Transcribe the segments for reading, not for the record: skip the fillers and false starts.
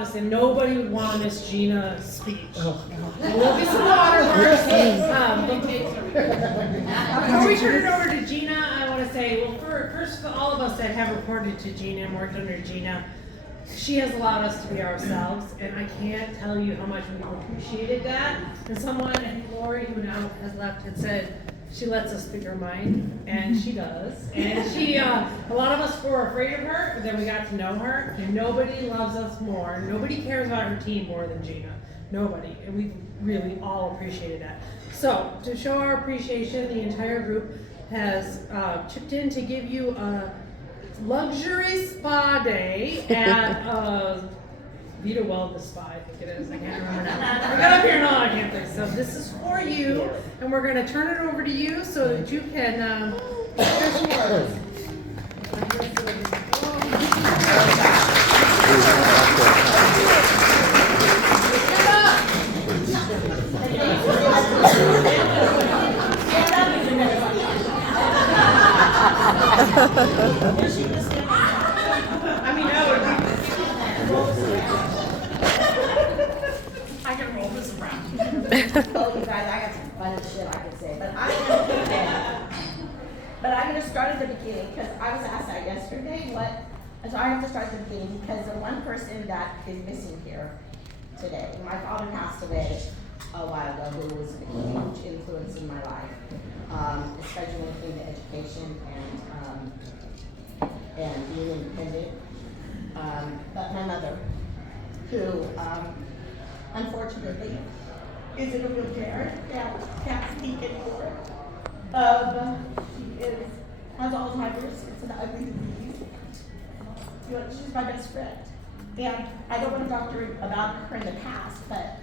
And nobody would want to miss Gina's speech. Oh. There will be some waterworks. Before we turn it over to Gina, I want to say, well, first, for all of us that have reported to Gina and worked under Gina, she has allowed us to be ourselves, and I can't tell you how much we've appreciated that. And someone, I think Lori, who now has left, had said, she lets us speak her mind, and she does. And she, a lot of us were afraid of her, but then we got to know her, and nobody loves us more. Nobody cares about her team more than Gina. Nobody. And we really all appreciated that. So, to show our appreciation, the entire group has chipped in to give you a luxury spa day at Vita Wellness Spa, I think it is. I can't remember now. I got up here and I can't think. So this is for you, and we're going to turn it over to you so that you can share some words. I mean, that would be. I can roll this around. Oh, you guys, I got some funny shit I could say, but I'm gonna start at the beginning because I was asked that yesterday. So I have to start at the beginning because the one person that is missing here today, my father passed away a while ago, who was a huge influence in my life, especially when it came to education and being independent. But my mother, who unfortunately isn't a wheelchair, can't speak anymore. She has Alzheimer's. It's an ugly disease. She's my best friend. And I don't want to talk to her about her in the past, but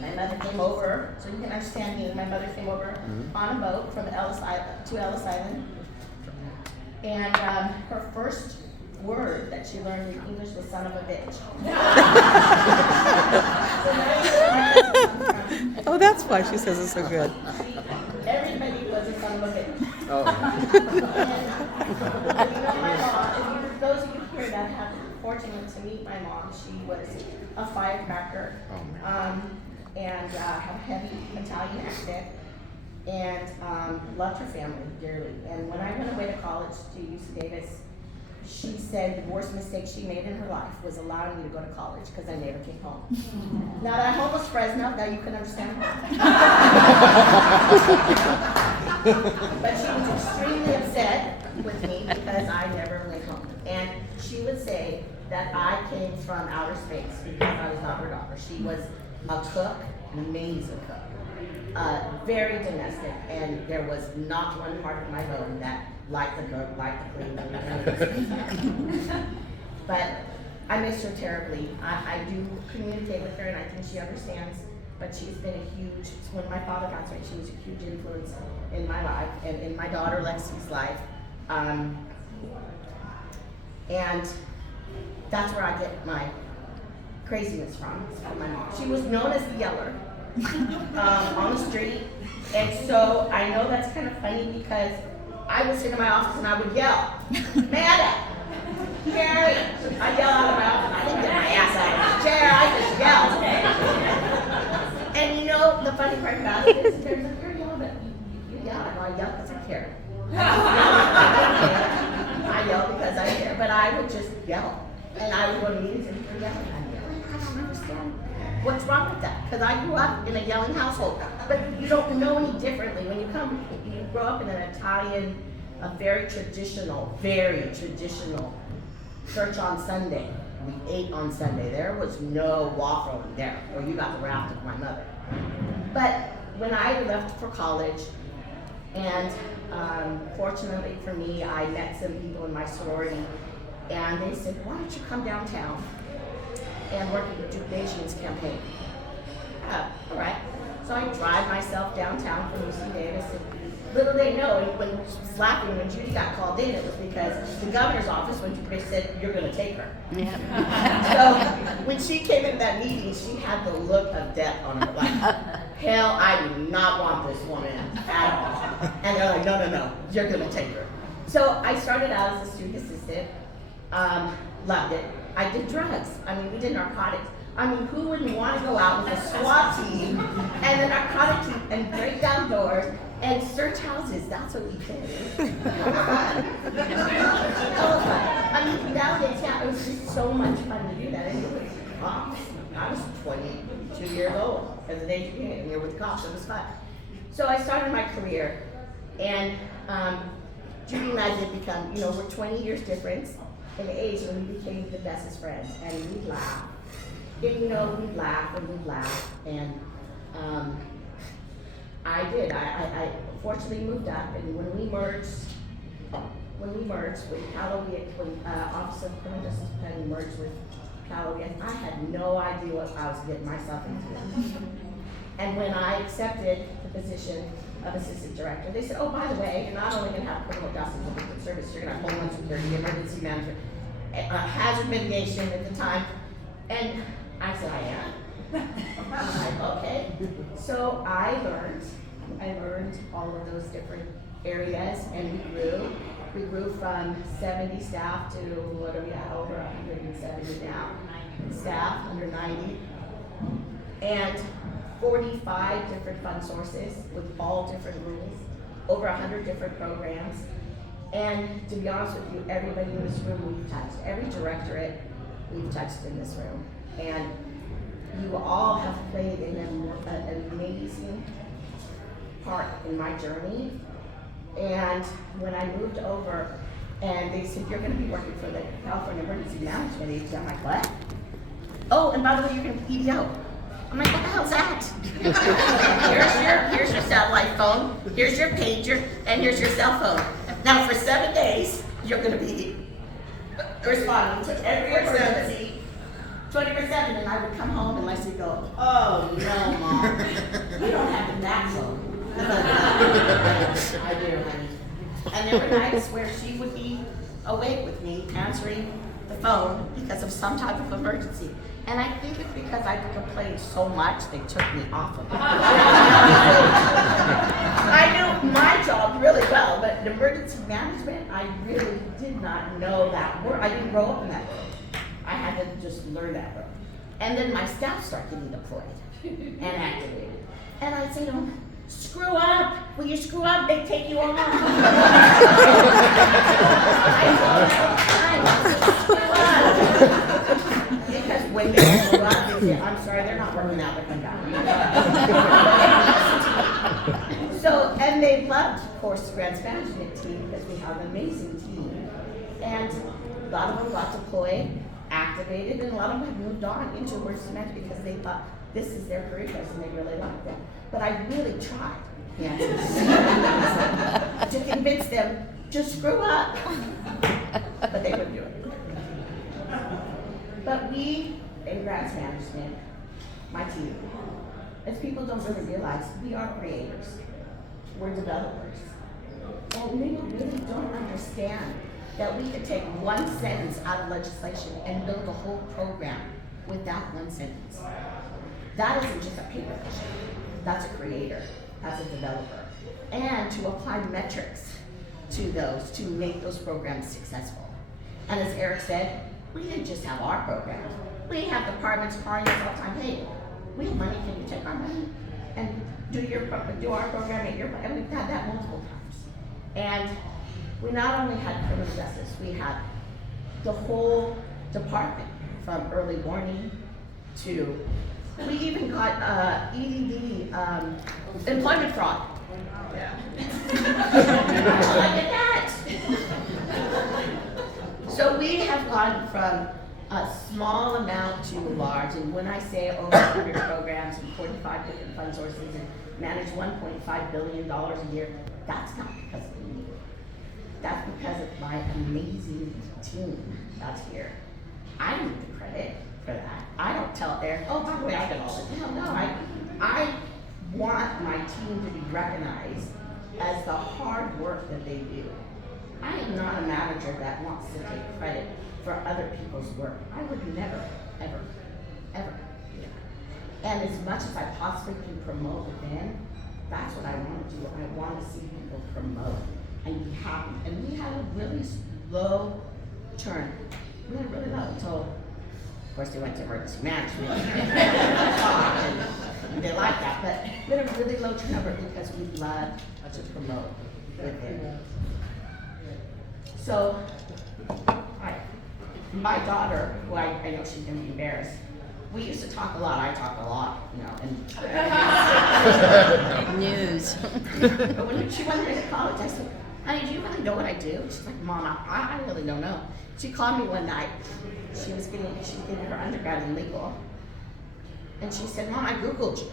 my mother came over, so you can understand me. My mother came over on a boat from Ellis Island to Ellis Island. And her first word that she learned in English was son of a bitch. Oh, that's why she says it's so good. Everybody was a son of a bitch. Oh. And, you know, my mom, if those of you here that have been fortunate to meet my mom, she was a firecracker, and had a heavy Italian accent, and loved her family dearly. And when I went away to college to UC Davis, she said the worst mistake she made in her life was allowing me to go to college because I never came home. Now that I'm almost Fresno, now you can understand why. But she was extremely upset with me because I never went home. And she would say that I came from outer space because I was not her daughter. She was a cook, an amazing cook, very domestic, and there was not one part of my bone that liked the cook, liked the clean. But I miss her terribly. I do communicate with her, and I think she understands. But she's been a huge, when my father passed away, she was a huge influence in my life and in my daughter Lexi's life. And that's where I get my craziness from my mom. She was known as the yeller on the street. And so I know that's kind of funny because I would sit in my office and I would yell, Amanda, Jerry. I yell out of my office. I didn't get my ass out of the chair. I just yelled. And you know, the funny part about it is, there's a you're yelling, but you yell. I yell because I care. I yell because I care, but I would just yell. And I would go to meetings and you're yelling. I'm yelling. I don't understand. What's wrong with that? Because I grew up in a yelling household. But you don't know any differently. When you grow up in an Italian, a very traditional church on Sunday. We ate on Sunday. There was no waffle there, or you got the wrath of my mother. But when I left for college, and fortunately for me, I met some people in my sorority, and they said, why don't you come downtown and work with Duke Nation's campaign? All right. So I drive myself downtown from UC Davis, and little they know, when she was laughing when Judy got called in, it was because the governor's office, when they said, you're going to take her. Yeah. So when she came into that meeting, she had the look of death on her, like, hell, I do not want this woman at all. And they're like, no, you're going to take her. So I started out as a student assistant, loved it. I did drugs. I mean, we did narcotics. I mean, who wouldn't want to go out with a SWAT team and the narcotic team and break down doors and search houses? That's what we did. I mean, nowadays, yeah, it was just so much fun to do that. And it was cops. I was 22 years old as an age kid, and you're with cops. It was fun. So I started my career, and Judy and I did become, you know, we're 20 years difference in age, and we became the bestest friends, and we'd laugh. And, you know, we'd laugh, and I fortunately moved up, and when we merged with Callaway, when Office of Criminal Justice Planning merged with Callaway, I had no idea what I was getting myself into. And when I accepted the position of assistant director, they said, oh, by the way, you're not only gonna have criminal justice and victim service, you're gonna have homeland security, emergency management, hazard mitigation at the time. And I said, I am. I'm like, okay. So I learned all of those different areas, and we grew. We grew from 70 staff to, what are we at, over 170 now. Staff, under 90. And 45 different fund sources with all different rules, over 100 different programs. And to be honest with you, everybody in this room we've touched, every directorate we've touched in this room. And you all have played an amazing part in my journey. And when I moved over, and they said, you're gonna be working for the California Emergency Management Agency, I'm like, what? Oh, and by the way, you're gonna EDO. I'm like, what the hell's that? here's your satellite phone, here's your pager, and here's your cell phone. Now for 7 days, you're gonna be responding to every emergency 24/7, and I would come home and Leslie would go, oh no, Mom, you don't have that phone. I do, honey. And there were nights where she would be awake with me answering the phone because of some type of emergency. And I think it's because I complained so much, they took me off of it. I knew my job really well, but emergency management, I really did not know that word. I didn't grow up in that world. I had to just learn that world. And then my staff started getting deployed and activated. And I'd say to them, screw up. Will you screw up? They take you on. I told them, screw up. Because when they screw up, they say, I'm sorry, they're not working out, they're coming down. So, and they loved, of course, the grants management team because we have an amazing team. And a lot of them got deployed, activated, and a lot of them have moved on into emergency management because they thought this is their career choice and they really liked it. But I really tried, to convince them, just screw up. But they wouldn't do it. But we, in grants management, my team, as people don't really realize, we are creators. We're developers. And people really don't understand that we could take one sentence out of legislation and build a whole program with that one sentence. That isn't just a paper issue. That's a creator, that's a developer. And to apply metrics to those, to make those programs successful. And as Eric said, we didn't just have our programs. We have departments calling us all the time, hey, we have money, can you take our money and do our program at your, and we've had that multiple times. And we not only had criminal justice, we had the whole department from early warning to, we even got EDD, employment fraud. Yeah. Look at that. So we have gone from a small amount to large, and when I say over 100 programs and 45 different fund sources and manage $1.5 billion a year, that's not because of me. That's because of my amazing team that's here. I need the credit for that. I don't tell Eric, oh, by the way, I did all this. Hell no, I want my team to be recognized as the hard work that they do. I am not a manager that wants to take credit for other people's work. I would never, ever, ever do that. And as much as I possibly can promote within, that's what I want to do. I want to see people promote and be happy. And we had a really slow turn. Really low until course, they went to emergency management. And they like that, but we had a really low turnover because we love to promote within. So, my daughter, who I know she's gonna be embarrassed, we used to talk a lot. I talk a lot, you know, and News. but when she went to college, I said, honey, do you really know what I do? She's like, Mom, I really don't know. She called me one night. She was getting her undergrad in legal. And she said, Mom, I Googled you.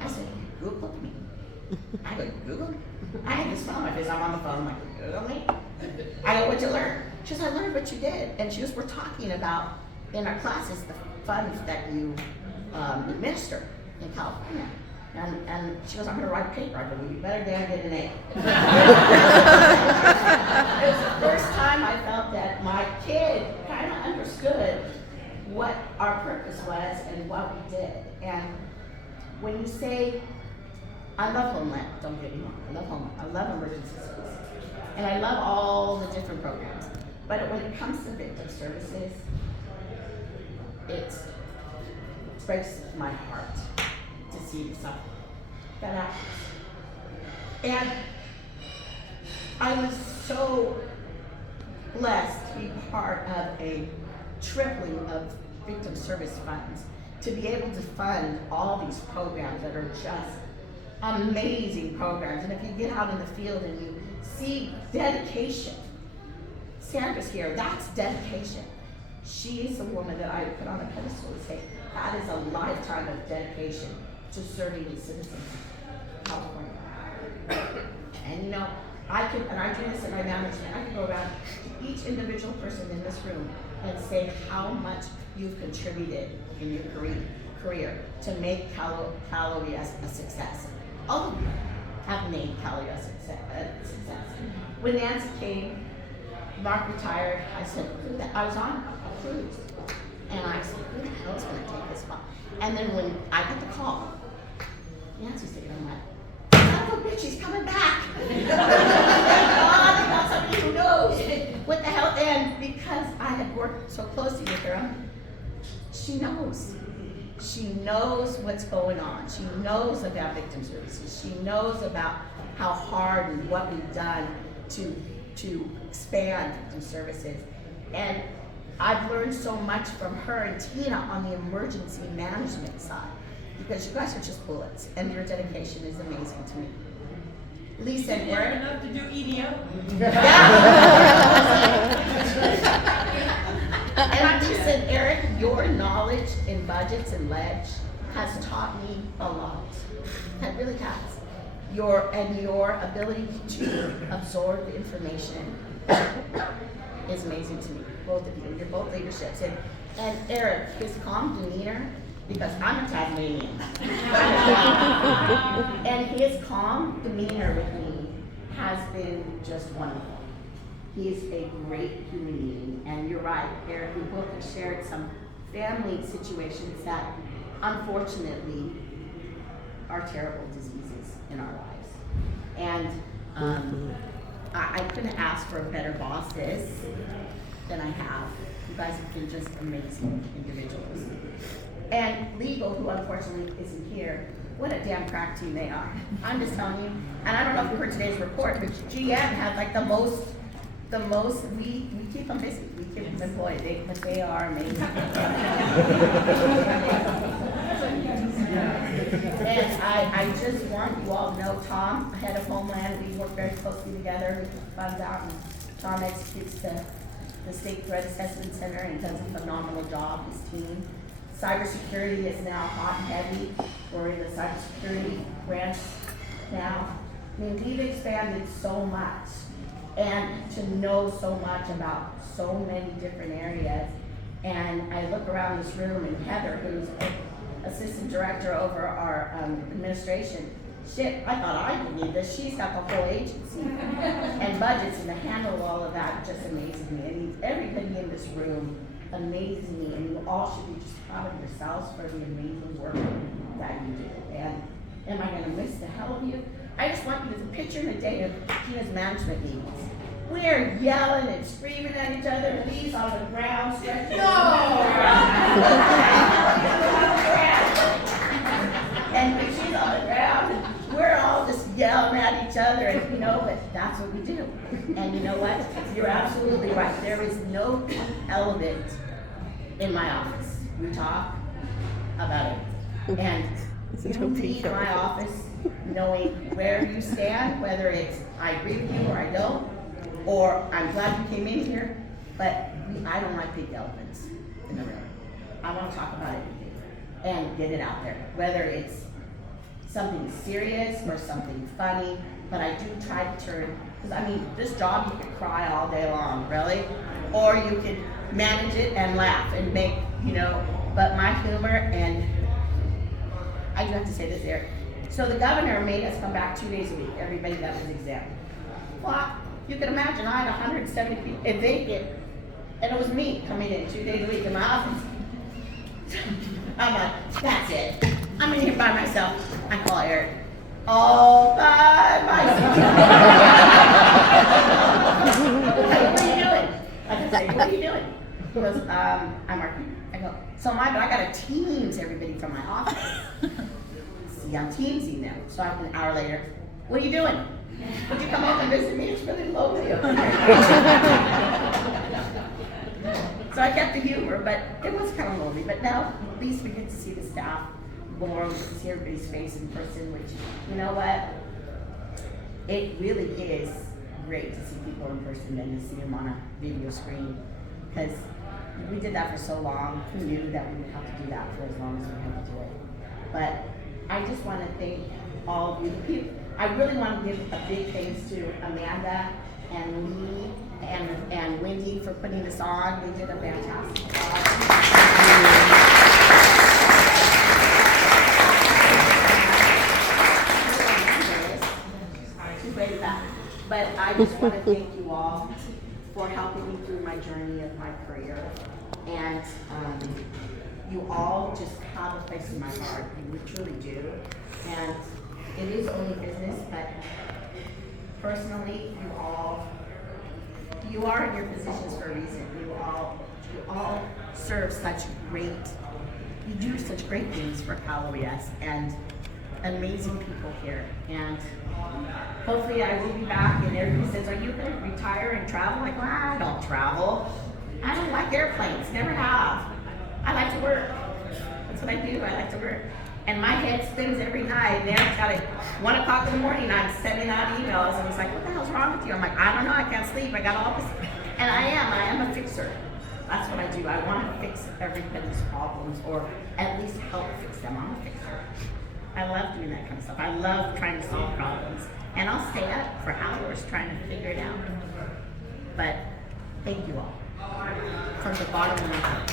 I said, you Googled me? I go, Google? I had this smile on my face. I'm on the phone. I'm like, Google me? I go, what'd you learn? She said, I learned what you did. And we're talking about, in our classes, the funds that you administer in California. And she goes, I'm going to write a paper. I go, well, you better damn get an A. It was the first time I felt that my kid kind of understood what our purpose was and what we did. And when you say, I love Homeland, don't get me wrong, I love Homeland, I love emergency services, and I love all the different programs. But when it comes to victim services, it breaks my heart to see something that happens. And I was so blessed to be part of a tripling of victim service funds, to be able to fund all these programs that are just amazing programs. And if you get out in the field and you see dedication, Sandra's here, that's dedication. She's a woman that I put on a pedestal to say, that is a lifetime of dedication to serving the citizens of California. And you know, I do this in my management, I can go around to each individual person in this room and say how much you've contributed in your career to make Calorie a success. All of you have made Calorie a success. When Nancy came, Mark retired, I said, I was on a cruise, and I said, who the hell is going to take this spot? And then when I got the call, Nancy's thinking, I'm like, son of a bitch, he's coming back. Thank God, I got somebody who knows what the hell. And because I had worked so closely with her, she knows. She knows what's going on. She knows about victim services. She knows about how hard and what we've done to expand victim services. And I've learned so much from her and Tina on the emergency management side, because you guys are just bullets, and your dedication is amazing to me. Lisa and Eric. Enough to do EDO? And Lisa and Eric, your knowledge in budgets and ledge has taught me a lot. It really has. Your ability to absorb the information is amazing to me. Both of you. You're both leaderships. And Eric, his calm demeanor, because I'm a Tasmanian. And his calm demeanor with me has been just wonderful. He is a great human being. And you're right, Eric, we both have shared some family situations that unfortunately are terrible diseases in our lives. And I couldn't ask for better bosses than I have. You guys have been just amazing individuals. And legal, who unfortunately isn't here, what a damn crack team they are. I'm just telling you. And I don't know if you heard today's report, but GM has like the most, we keep them busy. We keep them employed, but they are amazing. And I just want you all to know, Tom, head of Homeland, we work very closely together. We put funds out, and Tom executes the State Threat Assessment Center and does a phenomenal job, his team. Cybersecurity is now hot and heavy. We're in the cybersecurity grants now. I mean, we've expanded so much, and to know so much about so many different areas. And I look around this room, and Heather, who's assistant director over our administration, shit, I thought I would need this. She's got the whole agency and budgets, and to handle all of that just amazes me. And everybody in this room amazes me, and you all should be just proud of yourselves for the amazing work that you do. And am I going to miss the hell of you? I just want you to picture in a day of Gina's management meetings. We're yelling and screaming at each other. Lee's on the ground stretching. No! And when she's on the ground, we're all just yelling at each other, and but that's what we do. And you know what? You're absolutely right. There is no element in my office. We talk about it. And you leave my office knowing where you stand, whether it's I agree with you or I don't, or I'm glad you came in here, but I don't like big elephants in the room. I want to talk about it and get it out there, whether it's something serious or something funny, but I do try to turn, because this job you could cry all day long, really, or you could manage it and laugh and make, but my humor, and I do have to say this, Eric. So the governor made us come back 2 days a week, everybody that was exempt. Well, you can imagine I had 170 people, if they did, and it was me coming in 2 days a week in my office. I'm like, that's it. I'm in here by myself. I call Eric. All by myself. What are you doing? I can say, what are you doing? He goes, I'm working. I go, so I got to Teams everybody from my office. See, I'm Teams email. So an hour later, what are you doing? Would you come over and visit me? It's really lonely over here. So I kept the humor, but it was kind of lonely. But now, at least we get to see the staff more, we get to see everybody's face in person, which, you know what? It really is great to see people in person than to see them on a video screen. Because we did that for so long, we knew that we would have to do that for as long as we had to do it. But I just want to thank all of you. I really want to give a big thanks to Amanda and Lee and Wendy for putting this on. They did a fantastic job. She's way back. But I just want to thank you all for helping me through my journey of my career. And you all just have a place in my heart. You truly do. And it is only business, but personally, you are in your positions for a reason. You all serve you do such great things for Calories and amazing people here. And hopefully I will be back, and everybody says, are you going to retire and travel? Like, well, I don't travel. I don't like airplanes, never have. I like to work. That's what I do, I like to work. And my head spins every night, and Eric's got it 1 o'clock in the morning, I'm sending out emails, and he's like, what the hell's wrong with you? I'm like, I don't know, I can't sleep, I got all this. And I am a fixer. That's what I do. I want to fix everybody's problems, or at least help fix them. I'm a fixer. I love doing that kind of stuff. I love trying to solve problems. And I'll stay up for hours trying to figure it out. But thank you all. From the bottom of my heart.